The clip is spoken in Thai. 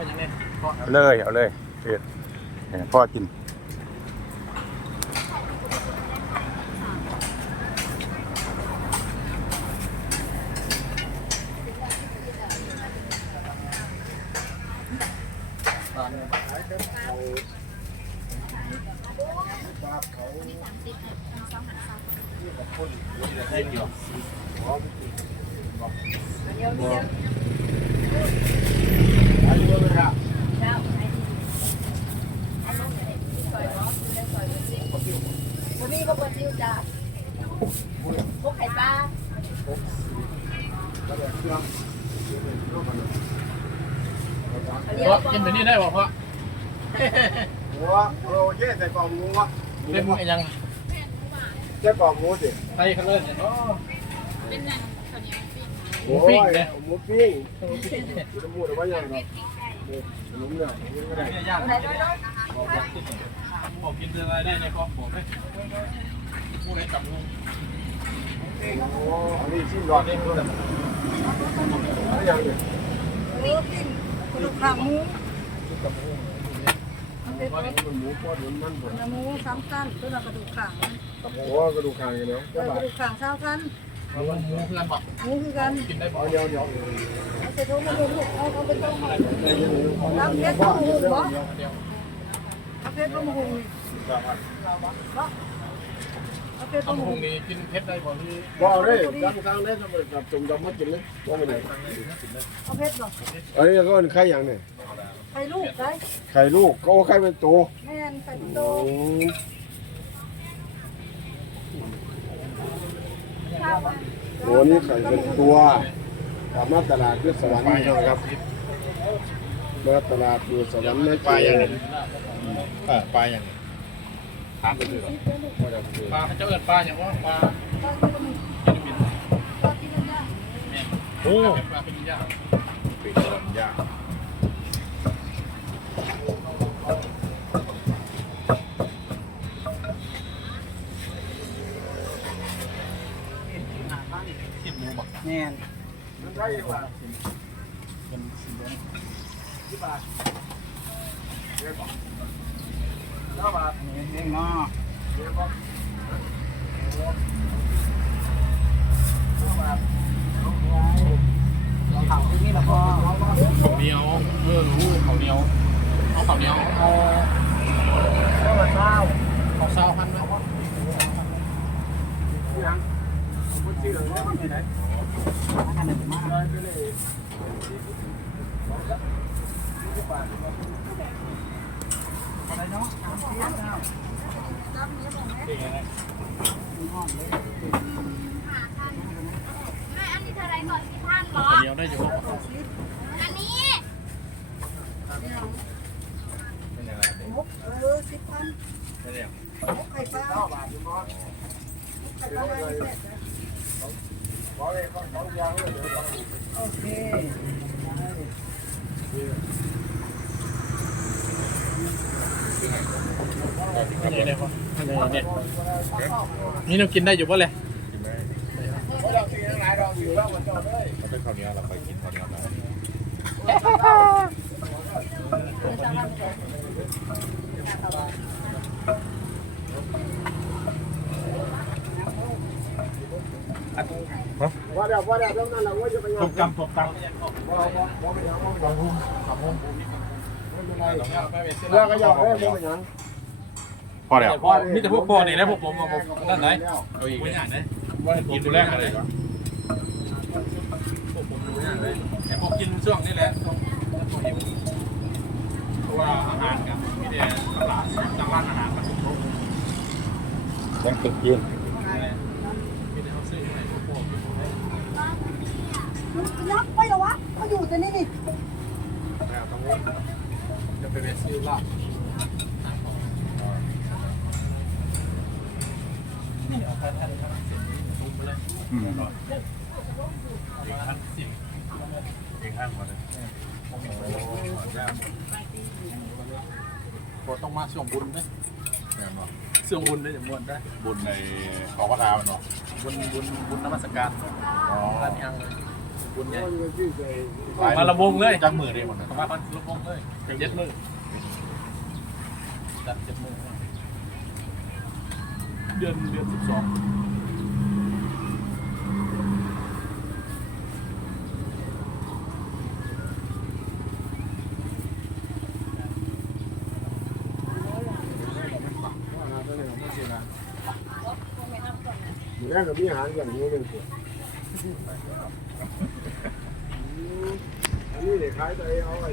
อยังไงพ่อเอาเลยเอาเลยเผ็ดให้พ่อกินตอนนี้ได้เดียว วันนี้ก็เปิดซิวจ้าพวกไข่ปลา พ่อกินแบบนี้ได้ป่ะพ่อหัวโรเย่ใส่กล่องงูวะเป็นไงยังใส่กล่องงูสิไทยเขาเลิศเนี่ยโอ้โอ้ยหมูปิ้งหมูหมูหรือว่ายังไงหมูเนี่ยไม่ได้เนี่ยย่างบอกกินอะไรได้ในครอบผมไหมพูดให้กับลุงโอันนี้ชิ้นรอดนี่ด้วยอะไรอย่างเงี้ยเออกินกระดูกขาหมูมันหมูปอดมันมันหมดหมูสามชั้นตัวละกระดูกขาโอ้กระดูกคางกันเนาะกระดูกขาเช้าชั้นหมูหมูเพื่อนบอกหมูคือกันกินได้บ่เอาเดียวเดียวเอาใส่ถุงมาดูลูกเอาเอาไปต้มเอาเพชรต้มหูบ่เดียวเอาเพชรต้มหูนี่ เอาเพรต้มทำพงนี้กินเพชรได้บ่ที่บอกเลยจำครั้งได้ทำไมจับจุ่มดำมากินเลยว่าไม่ได้เอาเพชรบ่อันนี้ก็เป็นไข่อย่างเนี่ยไข่ลูกได้ไข่ลูกก็ไข่เป็นโตแม่นไข่เป็นโตโอ้นี่ไข่เป็นตัวกลับมาตลาดเพื่อสวรรค์นี่ครับมาตลาดอยู่สวรรค์ไม่ไปอย่างนี้เออปลาอย่างนี้ ปลาเจ้าเอิญปลาอย่างว่าปลากินบินโอ้ปลาเป็นย่างเป็ดย่างกินหมูบอกแม่นมันได้ว่าเป็นสีแดงแล้วบาทเองเนาะเราเผาที่นี่ละพ่อข้าวเหนียวเออรู้ข้าวเหนียวเอาข้าวเหนียวเอาเอาเช้าข้าวเศร้าพันไหมยังมันชื่ออะไรมันที่ไหนอันหนึ่งมาได้ไปเลยอะ ไม่อันนี้เท่าไรก่อนที่ท่านหรอเหนียวได้อยู่อันนี้มุกเออสิบพันไข่ปลาเก้าบาทอยู่มั้งไข่ปลาอะไรเนี่ยขอเลยขออยาง เลยเดี๋ยเนี่เนี่ยนี่เรากินได้อยู่ปะเลยเพราะเรากินทั้งหลายเราอยู่แล้วมันจอเลยถ้าเป็นข้าวเหนียวเราไปกินข้าวเหนียวนะว่าเดี๋ยวว่าเดี๋ยวนั้นเราว่าจะไปงานตกจำตกจำว่าว่าว่าไปงานว่าไปงานสามโมเรื่องก็ยาวไม่เป็นยัง พอแล้วพ่อมีแต่พวกพ่อนี่นะพวกผมนั่นไหนเอาอีกไม่ใหญ่นะว่ากินตัวแรกอะไรพวกผมดูอย่างไรแต่พวกกินช่วงนี้แหละเพราะว่าอาหารกับมีแต่ตลาดตลาดอาหารมันถูกยังตึกกินมีแต่เขาซื้อให้พวกพ่อกินยักไปเหรอวะเขาอยู่แต่นี่นี่แล้วตรงนี้จะไปเป็นซื้อลาบ อืมเด็ข้างสิบด็ข้างหมดเลยโอ้โหยากพอต้องมาเส่งบุญไหมเนี่ยเนาะส่งบุญได้จะมวนได้บุญในขอพระทานเนาะบุญบุญบุญนมัสการอ๋อ้านยังเบุญใหญ่มาละวงเลยจักมือเลยหมดเลยมาพันละวงเลยเจ็ดมือจัดเจ็ดมือเดือนเดือนสิบสอง แม่กับพี่หางอย่างนี้เลยสิอันนี้เด็กขายใจเอาไอ้